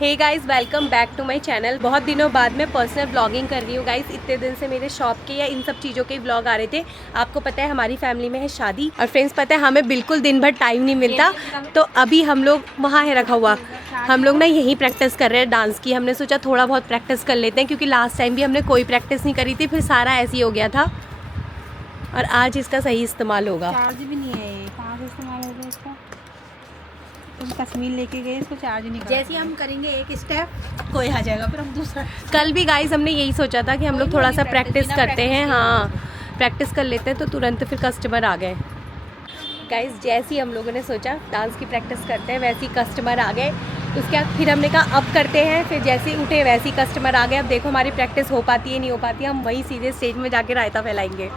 Hey guys, welcome back to my channel. बहुत दिनों बाद मैं पर्सनल ब्लॉगिंग कर रही हूँ गाइस। इतने दिन से मेरे शॉप के या इन सब चीज़ों के ब्लॉग आ रहे थे। आपको पता है हमारी फैमिली में है शादी, और फ्रेंड्स पता है हमें बिल्कुल दिन भर टाइम नहीं मिलता। तो अभी हम लोग वहाँ है रखा हुआ, हम लोग ना यहीं प्रैक्टिस कर रहे हैं डांस की। हमने सोचा थोड़ा बहुत प्रैक्टिस कर लेते हैं, क्योंकि लास्ट टाइम भी हमने कोई प्रैक्टिस नहीं करी थी, फिर सारा ऐसे ही हो गया था। और आज इसका सही इस्तेमाल होगा। चार्ज भी नहीं है, कहाँ से इस्तेमाल हो गया इसका? तुम कश्मीर लेके गए, इसको चार्ज नहीं कर। जैसे हम करेंगे एक स्टेप कोई आ जाएगा, फिर हम दूसरा। कल भी गाइस हमने यही सोचा था कि हम लोग थोड़ा सा प्रैक्टिस करते हैं। हाँ, प्रैक्टिस कर लेते हैं तो तुरंत फिर कस्टमर आ गए। गाइस जैसे ही हम लोगों ने सोचा डांस की प्रैक्टिस करते हैं, वैसे ही कस्टमर आ गए। उसके बाद फिर हमने कहा अब करते हैं, फिर जैसे ही उठे वैसे ही कस्टमर आ गए। अब देखो हमारी प्रैक्टिस हो पाती है नहीं हो पाती है, हम वहीं सीधे स्टेज में जाके रायता फैलाएंगे।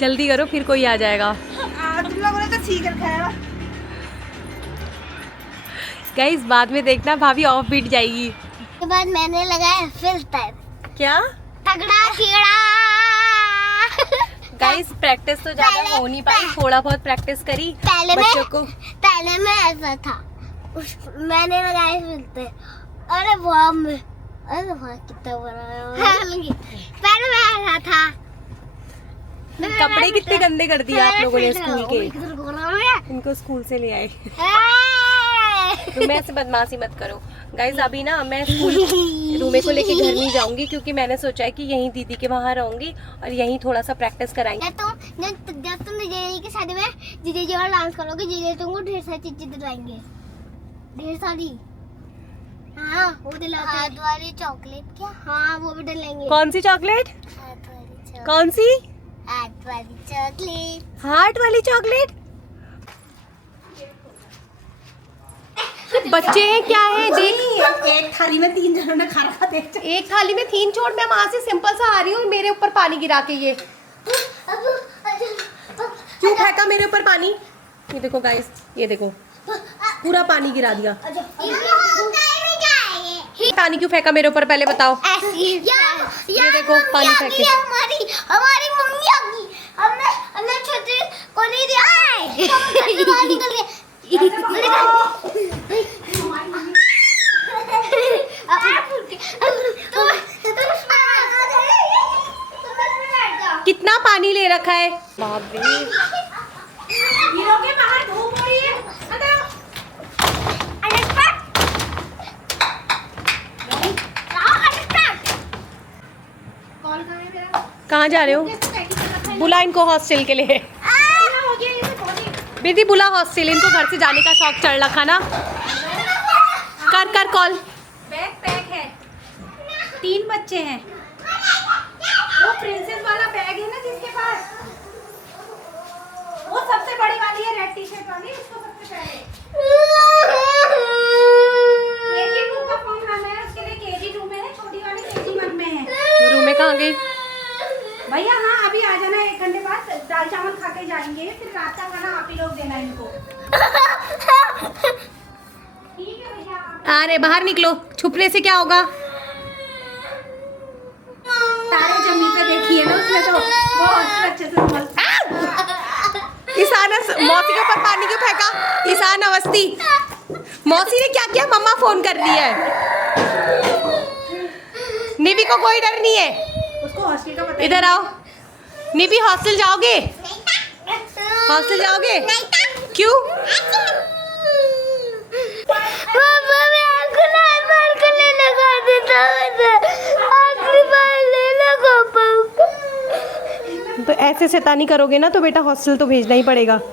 जल्दी करो फिर कोई आ जाएगा। तुम लोगों ने तो सीख रखा है। गाइस बाद में देखना भाभी ऑफ बीट जाएगी। उसके बाद मैंने लगाया फिल्टर। क्या तगड़ा कीड़ा। गाइस प्रैक्टिस तो ज्यादा हो नहीं पाई, थोड़ा बहुत प्रैक्टिस करी बच्चों को। पहले मैं ऐसा था, मैंने लगाया फिल्टर। अरे वाह, अरे वाह कितना बड़ा है। पहले मैं ऐसा था। कपड़े कितने गंदे कर दिए आप लोगों ने स्कूल के। इनको स्कूल से ले आए। रूमे से बदमाशी मत करो। गाइस अभी ना मैं स्कूल रूमे को लेके घर नहीं जाऊंगी, क्योंकि मैंने सोचा है कि यहीं दीदी के वहाँ रहूंगी और यहीं थोड़ा सा प्रैक्टिस कराएंगे। जब तुम जीजे की शादी में जीजे जी और डांस करोगे, जीजे तुमको ढेर सारी चीजें दिलाएंगे, ढेर सारी। हाँ वो दिलाते हैं। हाथ वाली चॉकलेट क्या? हाँ वो भी दिलाएंगे। कौन सी चॉकलेट? हाथ वाली चॉकलेट। कौन सी? हाथ वाली चॉकलेट। हार्ट वाली चॉकलेट। बच्चे हैं क्या है देख। एक थाली में 3 जनों ने खा रखा, देख। एक थाली में 3 छोड़, मैं वहां से सिंपल सा आ रही हूँ, मेरे ऊपर पानी गिरा के ये क्यों फेंका मेरे ऊपर पानी? ये देखो गाइस, ये देखो पूरा पानी गिरा दिया। पानी क्यों फेंका मेरे ऊपर पहले बताओ। ये देखो पानी फेंके। हमारी मम्मी आ गई। हमने छोटे को नहीं दिया। निकल गए। कितना पानी ले रखा है बाप रे। बाहर धूप हो रही है। कहाँ जा रहे हो? बुला इनको हॉस्टल के लिए। बेटी बुला हॉस्टल, इनको घर से जाने का शौक चढ़ रखा ना। कर कर कॉल। बैग पैक है, 3 बच्चे हैं। वो प्रिंसेस वाला बैग है ना जिसके पास, वो सबसे बड़ी वाली है, रेड टी-शर्ट वाली, उसको सबसे पहले। KG2 का फॉर्म डाला है, उसके लिए KG2 में है, छोटी वाली KG1 में है। रूम में कहाँ गई? भैया हाँ अभी आ जाना, 1 घंटे बाद दाल चावल खा के जाएंगे, फिर रात का खाना आप ही लोग देना इनको। ठीक है भैया। अरे बाहर निकलो, छुपने से क्या होगा? तारे जमीन पे देखिए ना, उसमें तो बहुत अच्छे से ईशान मौसी के ऊपर पानी क्यों फेंका? ईशान अवस्थी, मौसी ने क्या किया? मम्मा फोन कर रही है। निवी को कोई डर नहीं है। उसको हॉस्टल का पता। इधर आओ निवी, हॉस्टल जाओगे? हॉस्टल जाओगे? क्यों? तो ऐसे शैतानी करोगे ना तो बेटा हॉस्टल तो भेजना ही पड़ेगा। आपको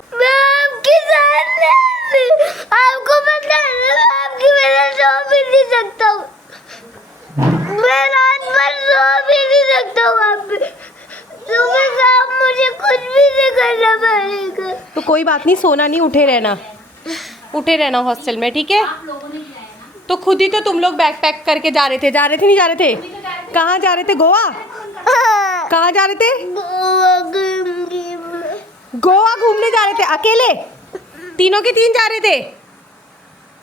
पता है आपकी वजह से सो भी नहीं सकता हूँ। मैं रात भर सो भी नहीं सकता हूँ। आप सुबह शाम मुझे कुछ भी नहीं करना पड़ेगा। तो कोई बात नहीं, सोना नहीं, उठे रहना हॉस्टल में, ठीक है? तो खुद ही तो तुम लोग बैग पैक करके जा रहे थे नहीं जा रहे थे? कहाँ जा रहे थे? गोवा? कहाँ जा रहे थे? गोवा घूमने जा रहे थे अकेले? तीनों के 3 जा रहे थे?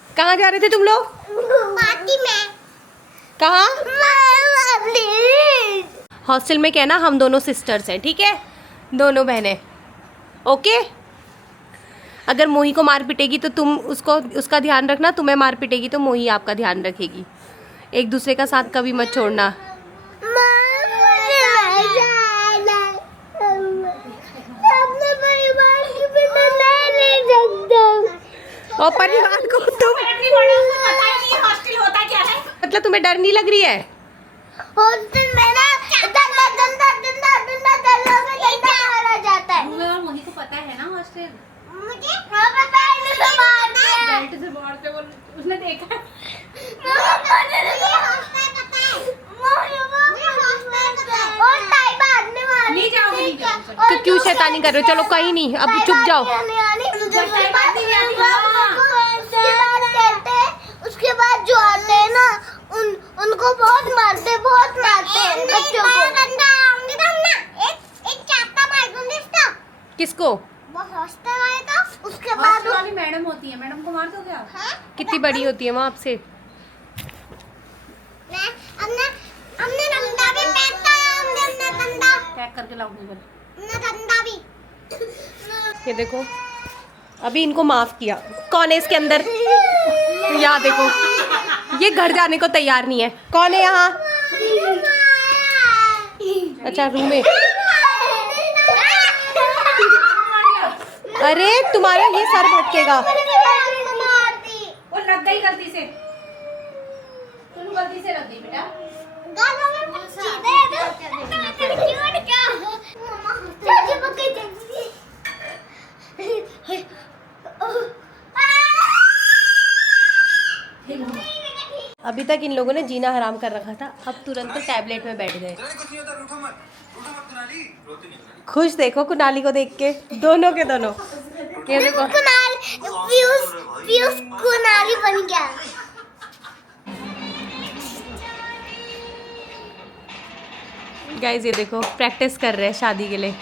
कहाँ जा रहे थे तुम लोग? पार्टी में। कहाँ? हॉस्टल में कहना हम दोनों सिस्टर्स हैं, ठीक है? दोनों बहनें। ओके अगर मोही को मार पिटेगी तो तुम उसका ध्यान रखना, तुम्हें मार पिटेगी तो मोही आपका ध्यान रखेगी। एक दूसरे का साथ कभी मत छोड़ना। और परिवार को तुम हॉस्टल होता क्या है? मतलब तुम्हें डर नहीं लग रही है? हॉस्टल में ना मारा जाता है। और मोही को पता है ना हॉस्टल? मुझे पता है, मुझे मारते हैं। बेल्ट से मारते वो उसने देखा। नहीं जाओगे, नहीं जाओगे। तो क्यों शैतानी कर रहे हो? चलो कहीं नहीं, अब चुप जाओ। उसके बाद जो आते हैं ना उनको बहुत मारते हैं बच्चों को। एक चापा मार दूंगी इसका। किसको? वो हॉस्टल आएगा उसके बाद हॉस्टल वाली मैडम होती है, मैडम को मार दोगे आप? कितनी बड़ी होती है वो आपसे? हमने डंडा भी पैक किया, हमने डंडा पैक करके लाऊंगी बल। ये देखो, अभी इनको माफ किया। कौन है इसके अंदर? यहाँ देखो, ये घर जाने को तैयार नहीं है। कौन है यहाँ? अच्छा रूम में। अरे तुम्हारा ये सर भटकेगा। वो लग गई गलती से, तुम गलती से लग गई बेटा। अभी तक इन लोगों ने जीना हराम कर रखा था, अब तुरंत टैबलेट में बैठ गए। खुश देखो कुनाली को देख के, दोनों के दोनों। ये देखो पीयूष कुनाली बन गया। गाइस ये देखो प्रैक्टिस कर रहे हैं शादी के लिए।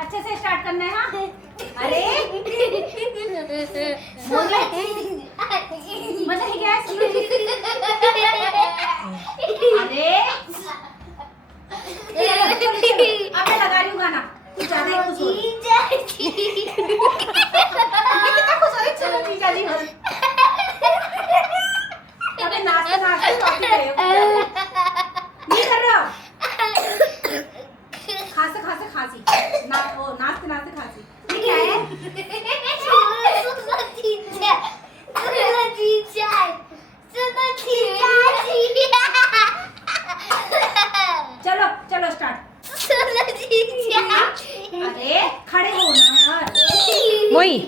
अच्छे से स्टार्ट करना है। हाँ अरे मजा ही क्या है? अरे अब मैं लगा रही हूँ गाना, कुछ ज्यादा ही खुश हो रही। कितना खुश हो रही? चलो जीजा जी हो। अबे नाचते नाचते काफी गए हो। नहीं कर रहे हो? खांसे खांसी ना, ओ नाचते नाचते खांसी। ये क्या है? चलो चलो स्टार्ट। अरे खड़े हो ना यार। मोही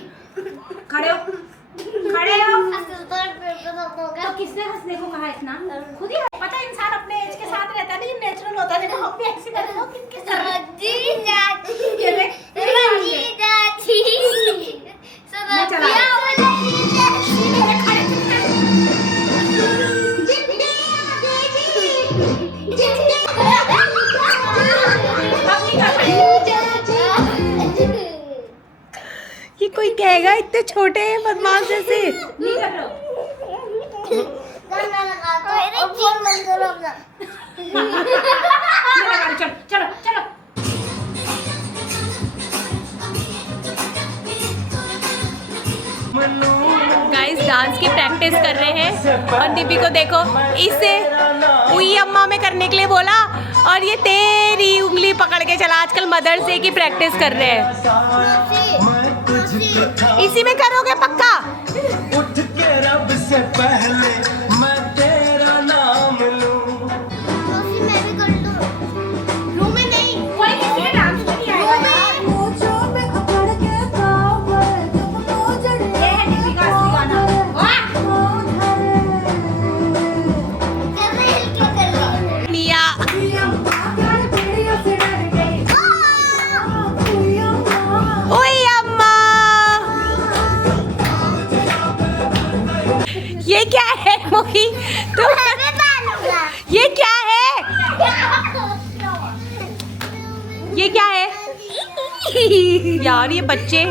खड़े हो, खड़े हो। तो किसने हंसने को कहा इतना? खुद ही पता है, इंसान अपने एज के साथ रहता है लेकिन नेचुरल होता है। देखो हम भी ऐसे कर रहे हो, किनके साथ? ये देख, मैं चला ये कोई कहेगा इतने छोटे हैं बदमाश जैसे। नहीं कर रहे हो। चलो चलो चलो। गाइस डांस की प्रैक्टिस कर रहे हैं और दीपी को देखो, इसे उई अम्मा में करने के लिए बोला और ये तेरी उंगली पकड़ के चला। आजकल मदर्स डे की प्रैक्टिस कर रहे हैं। इसी में करोगे पक्का? उठ के रब से पहले मैं तेरा नाम लूं। रूम में नहीं, कोई किसी के डांस में नहीं आएगा यार। ये है दीपी का असली गाना। वाह! निया ओए अम्मा होगी तो ये क्या है? ये क्या है यार? ये बच्चे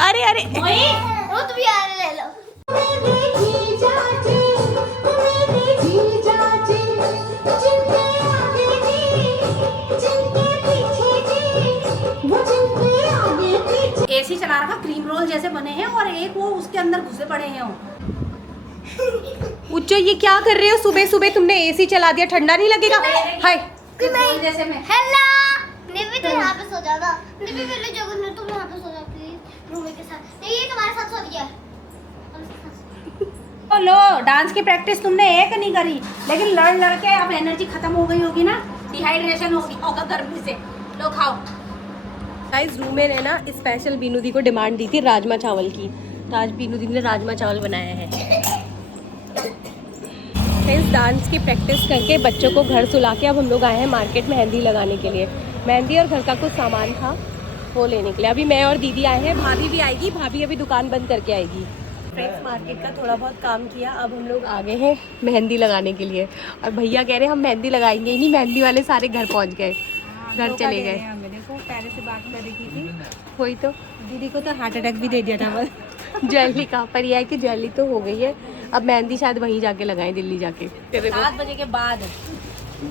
अरे अरे ले लो। एसी चला रखा, क्रीम रोल जैसे बने हैं और एक वो उसके अंदर घुसे पड़े हैं वो। उच्चो ये क्या कर रहे हो? सुबह सुबह तुमने एसी चला दिया, ठंडा नहीं लगेगा? हाय रोल जैसे में। हेलो निवी, तो यहाँ पे सो जाना। निवी मेरे जगह में तुम यहाँ पे सो जाओ प्लीज, रूमी के साथ। नहीं ये तुम्हारे साथ सो रही है। तो लो, डांस की प्रैक्टिस तुमने एक नहीं करी, लेकिन लड़ लड़ के अब एनर्जी खत्म हो गई होगी ना, डिहाइड्रेशन होगा गर्मी से। लो खाओ। गाइस रूमे ने ना स्पेशल बीनू दी को डिमांड दी थी राजमा चावल की, तो आज बीनू दी ने राजमा चावल बनाया है। फ्रेंड्स डांस की प्रैक्टिस करके बच्चों को घर सुला के अब हम लोग आए हैं मार्केट मेहंदी लगाने के लिए। मेहंदी और घर का कुछ सामान था वो लेने के लिए। अभी मैं और दीदी आए हैं, भाभी भी आएगी, भाभी अभी दुकान बंद करके आएगी। फ्रेंड्स मार्केट का थोड़ा बहुत काम किया, अब हम लोग आ गए हैं मेहंदी लगाने के लिए। और भैया कह रहे हैं हम मेहंदी लगाएंगे ही नहीं, मेहंदी वाले सारे घर पहुँच गए, घर चले गए। मेरे को पहले से बात कर रही थी, वही तो दीदी को तो हार्ट अटैक भी दे दिया था बस। ज्वेलरी का पर यह है कि ज्वेलरी तो हो गई है, अब मेहंदी शायद वहीं जाके लगाएं, दिल्ली जाके। 7 बजे के बाद।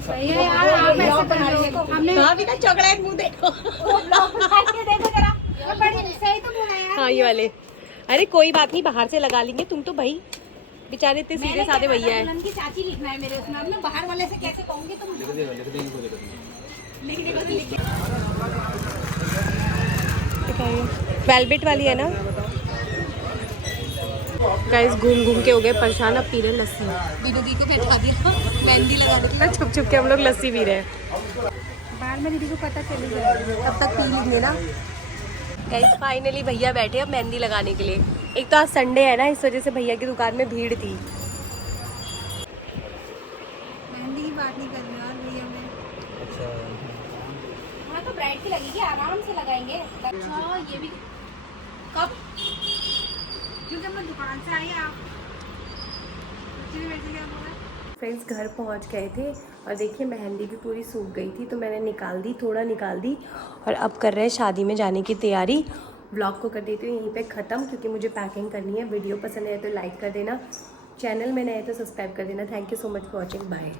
सही है यार, आप ऐसे बना रही हो। हमने चॉकलेट मुंह देखो। देखो जरा, ये बड़ी सही तो बोला यार। हाँ ये वाले, अरे कोई बात नहीं बाहर से लगा लेंगे। तुम तो भाई बेचारे इतने सीधे साधे भैया हैं। दुल्हन की चाची लिखना है मेरे उसमें, अब मैं बाहर वाले से कैसे कहूँगी तुम? लिखने को तो लिख के। वेलवेट वाली है ना। गाइस घूम घूम के हो गए परेशान, अब पी रहे लस्सी। बीनू दी को बैठा दिया मेहंदी लगाने के लिए, छुप छुप के हम लोग लस्सी पी रहे हैं। बाद में दीदी को पता चली जाएगा। तब तक पी लेंगे ना। गाइस फाइनली भैया बैठे अब मेहंदी लगाने के लिए। एक तो आज संडे है ना, इस वजह से भैया की दुकान में भीड़ थी। मेहंदी की बात नहीं कर रही यार भैया मैं। हाँ तो ब्राइड की लगेगी, आराम से लगाएंगे। अच्छा ये भी कब? क्योंकि मैं दुकान से आई आप फ्रेंड्स घर पहुंच गए थे और देखिए मेहंदी भी पूरी सूख गई थी, तो मैंने निकाल दी, थोड़ा निकाल दी और अब कर रहे हैं शादी में जाने की तैयारी। व्लॉग को कर देती हूँ यहीं पे ख़त्म, क्योंकि मुझे पैकिंग करनी है। वीडियो पसंद आए तो लाइक कर देना, चैनल में नए तो सब्सक्राइब कर देना। Thank you so much for watching, bye.